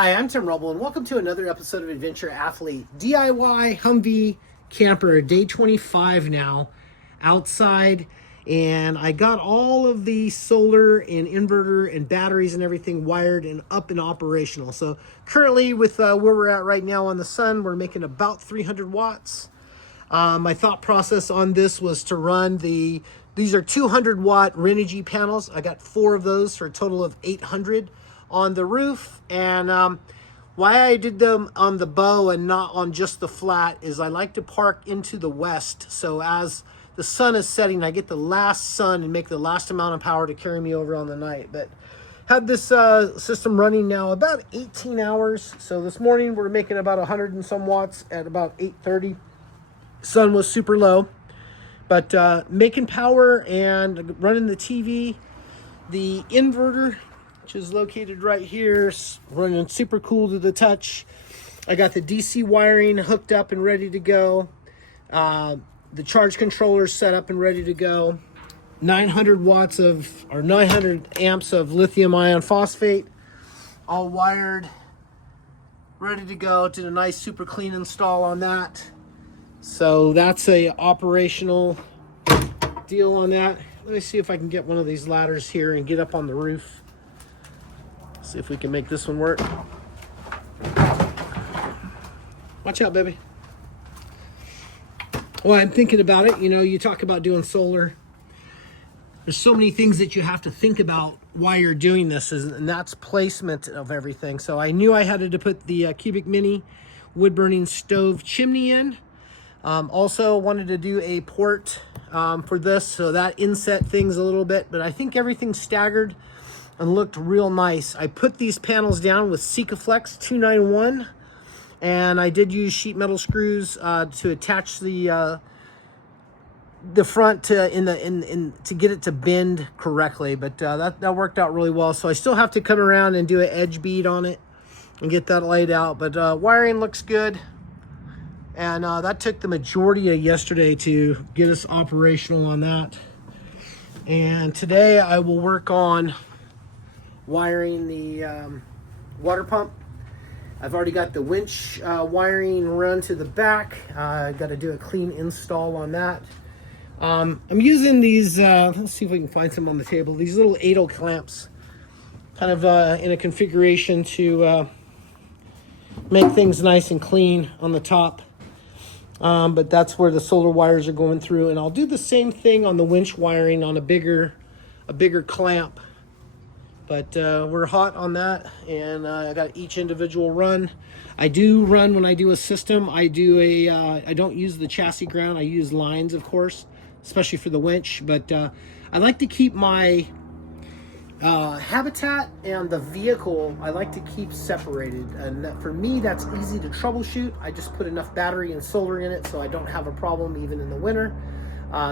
Hi, I'm Tim Rubble, and welcome to another episode of Adventure Athlete. DIY Humvee camper, day 25 now, outside, and I got all of the solar and inverter and batteries and everything wired and up and operational. So currently with where we're at right now on the sun, we're making about 300 watts. My thought process on this was to run these are 200 watt Renogy panels. I got 4 of those for a total of 800 on the roof. And why I did them on the bow and not on just the flat is I like to park into the west. So as the sun is setting, I get the last sun and make the last amount of power to carry me over on the night. But had this system running now about 18 hours. So this morning we're making about 100 and some watts at about 8:30. Sun was super low, but making power and running the TV, the inverter, which is located right here, running super cool to the touch. I got the DC wiring hooked up and ready to go. The charge controller set up and ready to go. 900 watts of, or 900 amps of lithium ion phosphate, all wired, ready to go. Did a nice super clean install on that. So that's a operational deal on that. Let me see if I can get one of these ladders here and get up on the roof. See if we can make this one work. Watch out, baby. Well, I'm thinking about it. You know, you talk about doing solar. There's so many things that you have to think about while you're doing this, and that's placement of everything. So I knew I had to put the Cubic Mini wood burning stove chimney in. Also wanted to do a port for this, so that inset things a little bit, but I think everything's staggered and looked real nice. I put these panels down with Sikaflex 291, and I did use sheet metal screws to attach the front to get it to bend correctly, but that worked out really well. So I still have to come around and do an edge bead on it and get that laid out, but wiring looks good. And that took the majority of yesterday to get us operational on that. And today I will work on wiring the water pump. I've already got the winch wiring run to the back. I've got to do a clean install on that. I'm using these, let's see if we can find some on the table, these little Adel clamps, kind of in a configuration to make things nice and clean on the top. But that's where the solar wires are going through, and I'll do the same thing on the winch wiring on a bigger clamp. But we're hot on that, and I got each individual run. I do run when I do a system. I don't use the chassis ground. I use lines, of course, especially for the winch. But I like to keep my habitat and the vehicle, I like to keep separated, and for me that's easy to troubleshoot. I just put enough battery and solar in it so I don't have a problem even in the winter.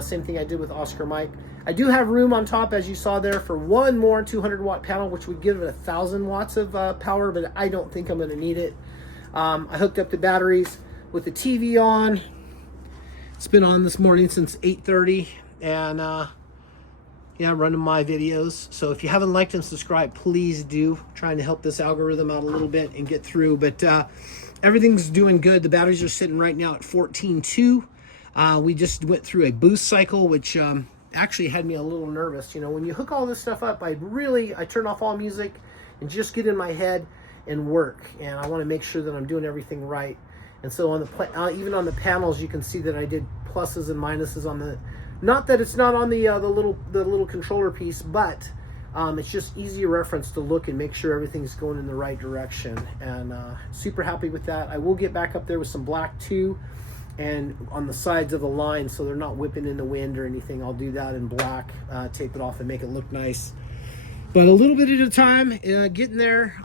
Same thing I did with Oscar Mike. I do have room on top, as you saw there, for one more 200 watt panel, which would give it 1,000 watts of power, but I don't think I'm going to need it. I hooked up the batteries with the TV on. It's been on this morning since 8:30, and yeah, running my videos. So if you haven't liked and subscribed, please do. Trying to help this algorithm out a little bit and get through. But everything's doing good. The batteries are sitting right now at 14.2. We just went through a boost cycle, which actually had me a little nervous. You know, when you hook all this stuff up, I turn off all music and just get in my head and work. And I want to make sure that I'm doing everything right. And so on the even on the panels, you can see that I did pluses and minuses on the. Not that it's not on the little controller piece, but it's just easy reference to look and make sure everything's going in the right direction. And super happy with that. I will get back up there with some black too, and on the sides of the line so they're not whipping in the wind or anything. I'll do that in black, tape it off and make it look nice. But a little bit at a time, getting there.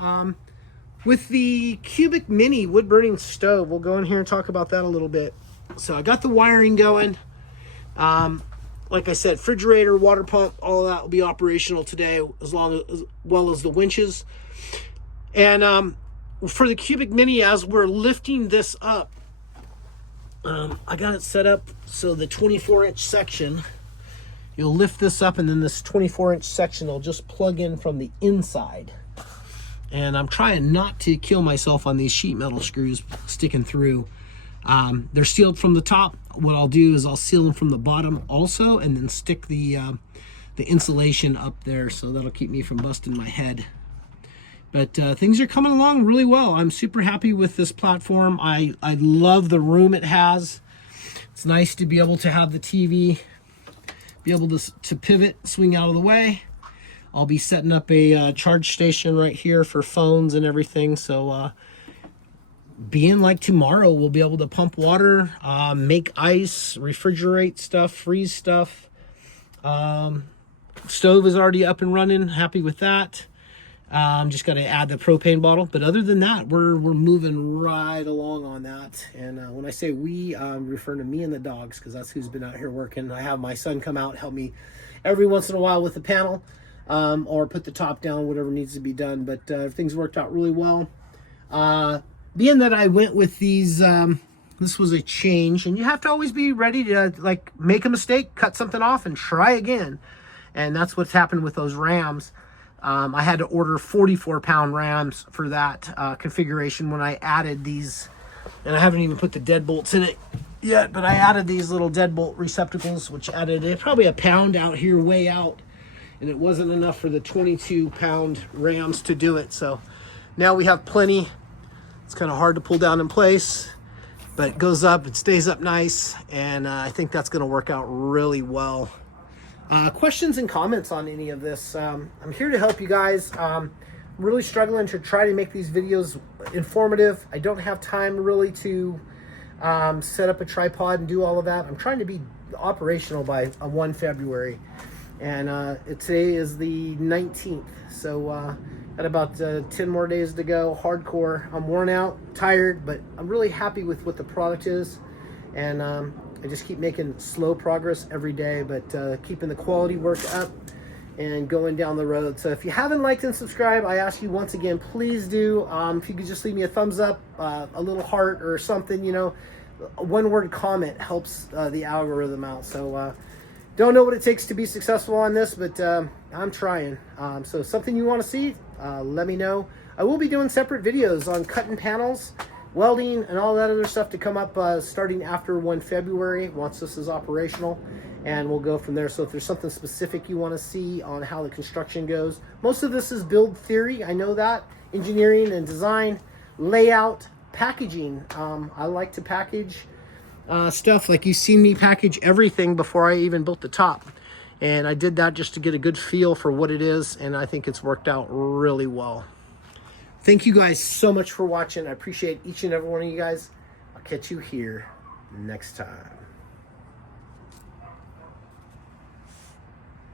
With the Cubic Mini wood burning stove, we'll go in here and talk about that a little bit. So I got the wiring going. Like I said, refrigerator, water pump, all of that will be operational today, as well as the winches. And for the Cubic Mini, as we're lifting this up, I got it set up so the 24-inch section, you'll lift this up, and then this 24-inch section will just plug in from the inside. and I'm trying not to kill myself on these sheet metal screws sticking through. They're sealed from the top. What I'll do is I'll seal them from the bottom also, and then stick the insulation up there, so that'll keep me from busting my head. But things are coming along really well. I'm super happy with this platform. I love the room it has. It's nice to be able to have the TV, be able to pivot, swing out of the way. I'll be setting up a charge station right here for phones and everything. So being like tomorrow, we'll be able to pump water, make ice, refrigerate stuff, freeze stuff. Stove is already up and running. Happy with that. Just got to add the propane bottle. But other than that, we're moving right along on that. And when I say we, I'm referring to me and the dogs, because that's who's been out here working. I have my son come out, help me every once in a while with the panel, or put the top down, whatever needs to be done. But things worked out really well. Being that I went with these, this was a change, and you have to always be ready to like make a mistake, cut something off, and try again. And that's what's happened with those rams. I had to order 44-pound rams for that configuration when I added these, and I haven't even put the deadbolts in it yet, but I added these little deadbolt receptacles, which added probably a pound out here, way out, and it wasn't enough for the 22-pound rams to do it. So now we have plenty. It's kind of hard to pull down in place, but it goes up, it stays up nice, and I think that's going to work out really well. Questions and comments on any of this. I'm here to help you guys. I'm really struggling to try to make these videos informative. I don't have time really to set up a tripod and do all of that. I'm trying to be operational by 1 February. And today is the 19th. So got about 10 more days to go. Hardcore. I'm worn out, tired, but I'm really happy with what the product is. And I just keep making slow progress every day, but keeping the quality work up and going down the road. So if you haven't liked and subscribed, I ask you once again, please do. If you could just leave me a thumbs up, a little heart or something, you know, a one-word comment helps the algorithm out. So don't know what it takes to be successful on this, but I'm trying. So something you want to see, let me know. I will be doing separate videos on cutting panels, welding, and all that other stuff to come up starting after 1 February once this is operational, and we'll go from there. So if there's something specific you want to see on how the construction goes, most of this is build theory, I know that, engineering and design, layout, packaging. I like to package stuff like you've seen me package everything before I even built the top, and I did that just to get a good feel for what it is, and I think it's worked out really well. Thank you guys so much for watching. I appreciate each and every one of you guys. I'll catch you here next time.